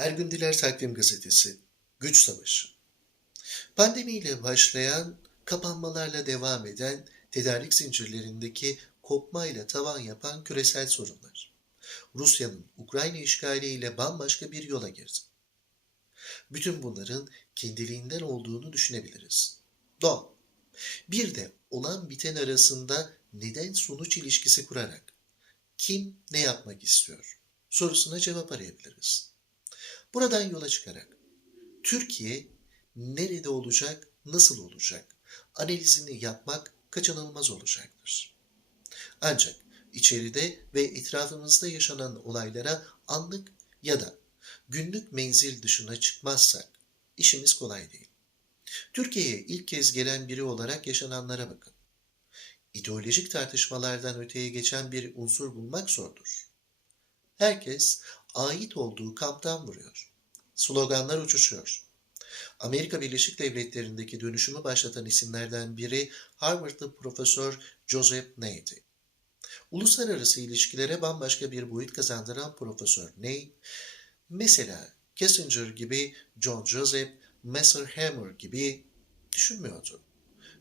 Ergündiler Takvim Gazetesi Güç Savaşı Pandemiyle başlayan, kapanmalarla devam eden, tedarik zincirlerindeki kopmayla tavan yapan küresel sorunlar. Rusya'nın Ukrayna işgaliyle bambaşka bir yola girdi. Bütün bunların kendiliğinden olduğunu düşünebiliriz. Doğal. Bir de olan biten arasında neden sonuç ilişkisi kurarak kim ne yapmak istiyor sorusuna cevap arayabiliriz. Buradan yola çıkarak Türkiye nerede olacak, nasıl olacak analizini yapmak kaçınılmaz olacaktır. Ancak içeride ve etrafımızda yaşanan olaylara anlık ya da günlük menzil dışına çıkmazsak işimiz kolay değil. Türkiye'ye ilk kez gelen biri olarak yaşananlara bakın. İdeolojik tartışmalardan öteye geçen bir unsur bulmak zordur. Herkes ait olduğu kamptan vuruyor. Sloganlar uçuşuyor. Amerika Birleşik Devletleri'ndeki dönüşümü başlatan isimlerden biri Harvard'lı Profesör Joseph Ney'di. Uluslararası ilişkilere bambaşka bir boyut kazandıran Profesör Ney, mesela Kissinger gibi, John Joseph, Messerhammer gibi düşünmüyordu.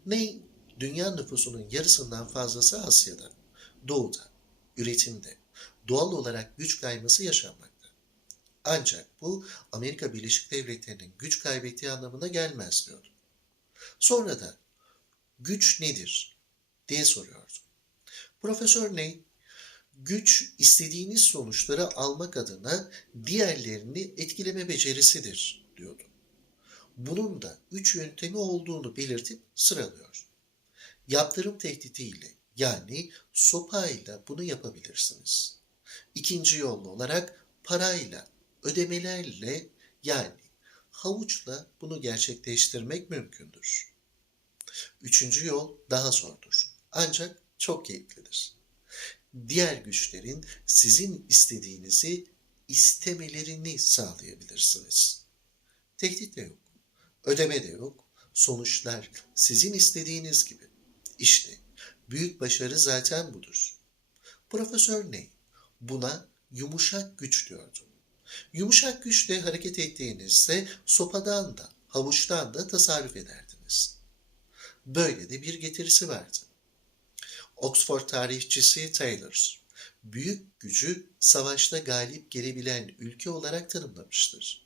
Ney, dünya nüfusunun yarısından fazlası Asya'da, Doğu'da, üretimde, doğal olarak güç kayması yaşanmakta. Ancak bu Amerika Birleşik Devletleri'nin güç kaybettiği anlamına gelmez diyordu. Sonra da güç nedir diye soruyordu. Profesör Ney, güç istediğiniz sonuçları almak adına diğerlerini etkileme becerisidir diyordu. Bunun da üç yöntemi olduğunu belirtip sıralıyor. Yaptırım tehditiyle yani sopayla bunu yapabilirsiniz. İkinci yol olarak parayla, ödemelerle yani havuçla bunu gerçekleştirmek mümkündür. Üçüncü yol daha zordur. Ancak çok keyiflidir. Diğer güçlerin sizin istediğinizi istemelerini sağlayabilirsiniz. Tehdit de yok. Ödeme de yok. Sonuçlar sizin istediğiniz gibi. İşte büyük başarı zaten budur. Profesör Ney buna yumuşak güç diyordu. Yumuşak güçle hareket ettiğinizde sopadan da havuçtan da tasarruf ederdiniz. Böyle de bir getirisi vardı. Oxford tarihçisi Taylor, büyük gücü savaşta galip gelebilen ülke olarak tanımlamıştır.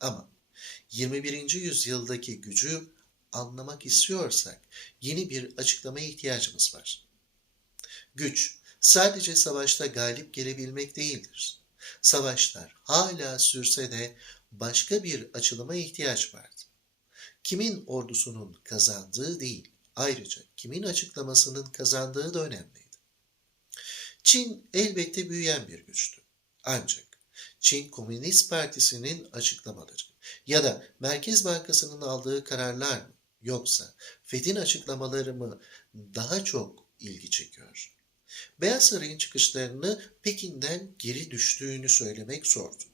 Ama 21. yüzyıldaki gücü anlamak istiyorsak yeni bir açıklamaya ihtiyacımız var. Güç sadece savaşta galip gelebilmek değildir. Savaşlar hala sürse de başka bir açılıma ihtiyaç vardı. Kimin ordusunun kazandığı değil, ayrıca kimin açıklamasının kazandığı da önemliydi. Çin elbette büyüyen bir güçtü. Ancak Çin Komünist Partisi'nin açıklamaları ya da Merkez Bankası'nın aldığı kararlar mı yoksa FED'in açıklamaları mı daha çok ilgi çekiyor? Beyaz Saray'ın çıkışlarını Pekin'den geri düştüğünü söylemek zordu.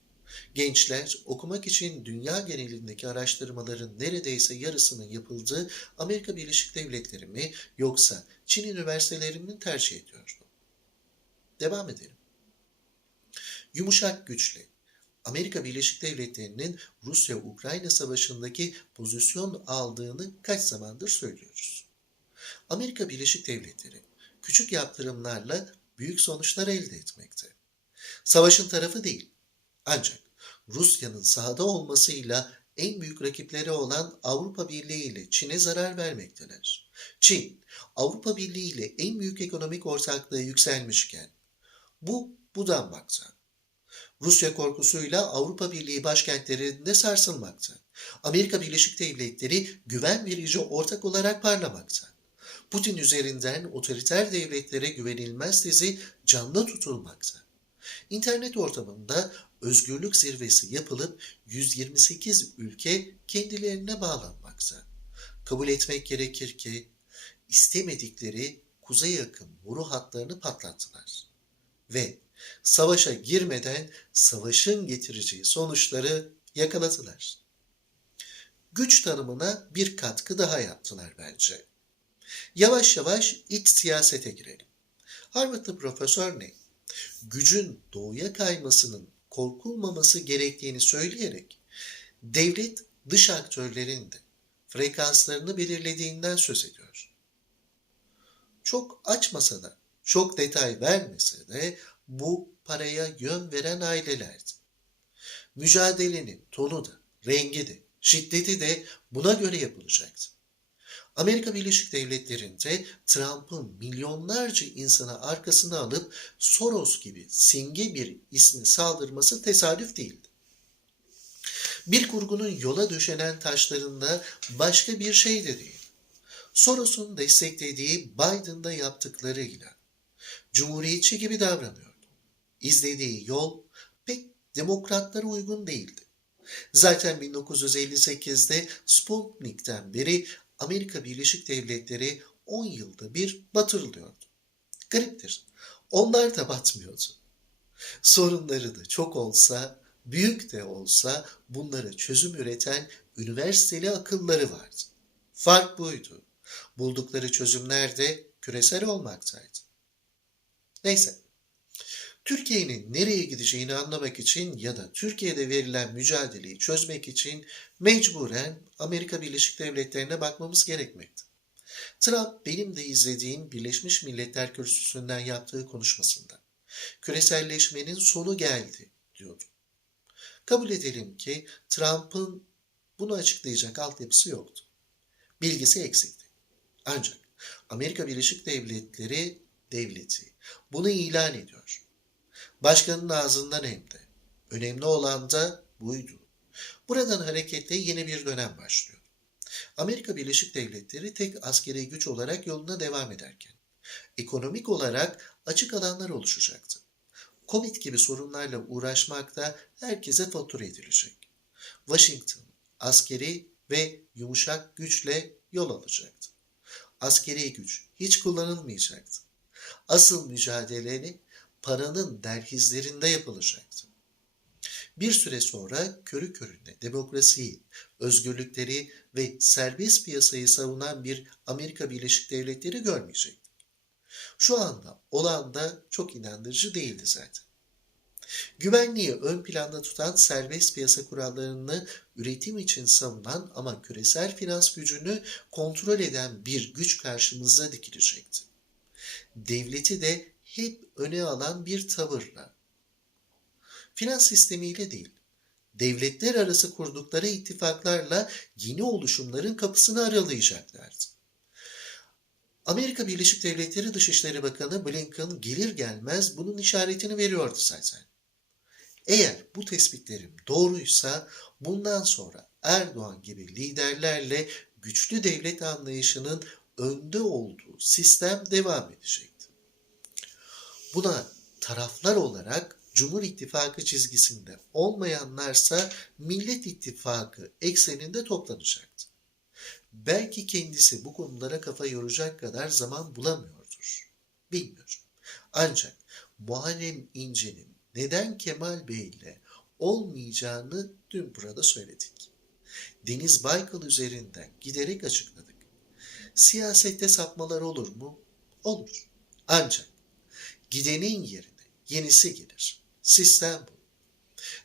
Gençler okumak için dünya genelindeki araştırmaların neredeyse yarısının yapıldığı Amerika Birleşik Devletleri mi yoksa Çin üniversitelerini tercih ediyordu? Devam edelim. Yumuşak güçle Amerika Birleşik Devletleri'nin Rusya-Ukrayna savaşındaki pozisyon aldığını kaç zamandır söylüyoruz. Amerika Birleşik Devletleri küçük yaptırımlarla büyük sonuçlar elde etmekte. Savaşın tarafı değil. Ancak Rusya'nın sahada olmasıyla en büyük rakipleri olan Avrupa Birliği ile Çin'e zarar vermekteler. Çin, Avrupa Birliği ile en büyük ekonomik ortaklığı yükselmişken bu budanmakta. Rusya korkusuyla Avrupa Birliği başkentlerinde sarsılmakta. Amerika Birleşik Devletleri güven verici ortak olarak parlamakta. Putin üzerinden otoriter devletlere güvenilmez tezi canlı tutulmakta. İnternet ortamında özgürlük zirvesi yapılıp 128 ülke kendilerine bağlanmakta. Kabul etmek gerekir ki istemedikleri kuzey yakın boru hatlarını patlattılar. Ve savaşa girmeden savaşın getireceği sonuçları yakaladılar. Güç tanımına bir katkı daha yaptılar bence. Yavaş yavaş iç siyasete girelim. Harvard'lı profesör ne? Gücün doğuya kaymasının korkulmaması gerektiğini söyleyerek devlet dış aktörlerin de frekanslarını belirlediğinden söz ediyor. Çok açmasa da, çok detay vermese de bu paraya yön veren ailelerdi. Mücadelenin tonu da, rengi de, şiddeti de buna göre yapılacaktı. Amerika Birleşik Devletleri'nde Trump'ın milyonlarca insanı arkasına alıp Soros gibi simge bir ismi saldırması tesadüf değildi. Bir kurgunun yola döşenen taşlarında başka bir şey de değil. Soros'un desteklediği Biden'da yaptıklarıyla cumhuriyetçi gibi davranıyordu. İzlediği yol pek demokratlara uygun değildi. Zaten 1958'de Sputnik'ten beri Amerika Birleşik Devletleri 10 yılda bir batırılıyordu. Gariptir. Onlar da batmıyordu. Sorunları da çok olsa, büyük de olsa bunlara çözüm üreten üniversiteli akılları vardı. Fark buydu. Buldukları çözümler de küresel olmaktaydı. Neyse. Türkiye'nin nereye gideceğini anlamak için ya da Türkiye'de verilen mücadeleyi çözmek için mecburen Amerika Birleşik Devletleri'ne bakmamız gerekmekte. Trump benim de izlediğim Birleşmiş Milletler Kürsüsü'nden yaptığı konuşmasında küreselleşmenin sonu geldi diyordu. Kabul edelim ki Trump'ın bunu açıklayacak altyapısı yoktu. Bilgisi eksikti. Ancak Amerika Birleşik Devletleri devleti bunu ilan ediyor. Başkanın ağzından hem de. Önemli olan da buydu. Buradan hareketle yeni bir dönem başlıyor. Amerika Birleşik Devletleri tek askeri güç olarak yoluna devam ederken, ekonomik olarak açık alanlar oluşacaktı. Covid gibi sorunlarla uğraşmak da herkese fatura edilecek. Washington, askeri ve yumuşak güçle yol alacaktı. Askeri güç hiç kullanılmayacaktı. Asıl mücadeleleri paranın derhizlerinde yapılacaktı. Bir süre sonra körü körüne demokrasiyi, özgürlükleri ve serbest piyasayı savunan bir Amerika Birleşik Devletleri görmeyecektik. Şu anda olan da çok inandırıcı değildi zaten. Güvenliği ön planda tutan serbest piyasa kurallarını üretim için savunan ama küresel finans gücünü kontrol eden bir güç karşımıza dikilecekti. Devleti de hep öne alan bir tavırla. Finans sistemiyle değil, devletler arası kurdukları ittifaklarla yeni oluşumların kapısını aralayacaklardı. Amerika Birleşik Devletleri Dışişleri Bakanı Blinken gelir gelmez bunun işaretini veriyordu zaten. Eğer bu tespitlerim doğruysa bundan sonra Erdoğan gibi liderlerle güçlü devlet anlayışının önde olduğu sistem devam edecekti. Buna taraflar olarak Cumhur İttifakı çizgisinde olmayanlarsa Millet İttifakı ekseninde toplanacaktı. Belki kendisi bu konulara kafa yoracak kadar zaman bulamıyordur. Bilmiyorum. Ancak Muharrem İnce'nin neden Kemal Bey ile olmayacağını dün burada söyledik. Deniz Baykal üzerinden giderek açıkladık. Siyasette sapmalar olur mu? Olur. Ancak gidenin yerine yenisi gelir. Sistem bu.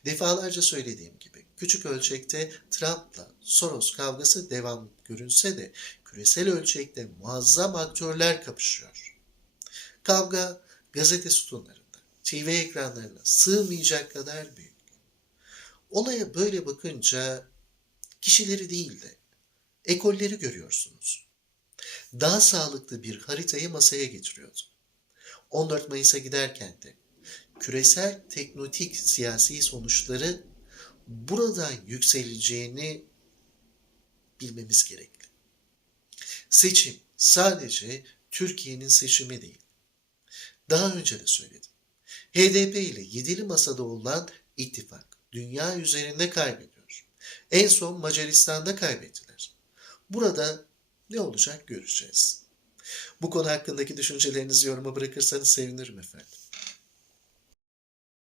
Defalarca söylediğim gibi küçük ölçekte Trump'la Soros kavgası devam görünse de küresel ölçekte muazzam aktörler kapışıyor. Kavga gazete sütunlarında, TV ekranlarına sığmayacak kadar büyük. Olaya böyle bakınca kişileri değil de ekolleri görüyorsunuz. Daha sağlıklı bir haritayı masaya getiriyordu. 14 Mayıs'a giderken de küresel teknotik siyasi sonuçları buradan yükseleceğini bilmemiz gerekli. Seçim sadece Türkiye'nin seçimi değil. Daha önce de söyledim. HDP ile yedili masada olan ittifak dünya üzerinde kaybediyor. En son Macaristan'da kaybettiler. Burada ne olacak göreceğiz. Bu konu hakkındaki düşüncelerinizi yoruma bırakırsanız sevinirim efendim.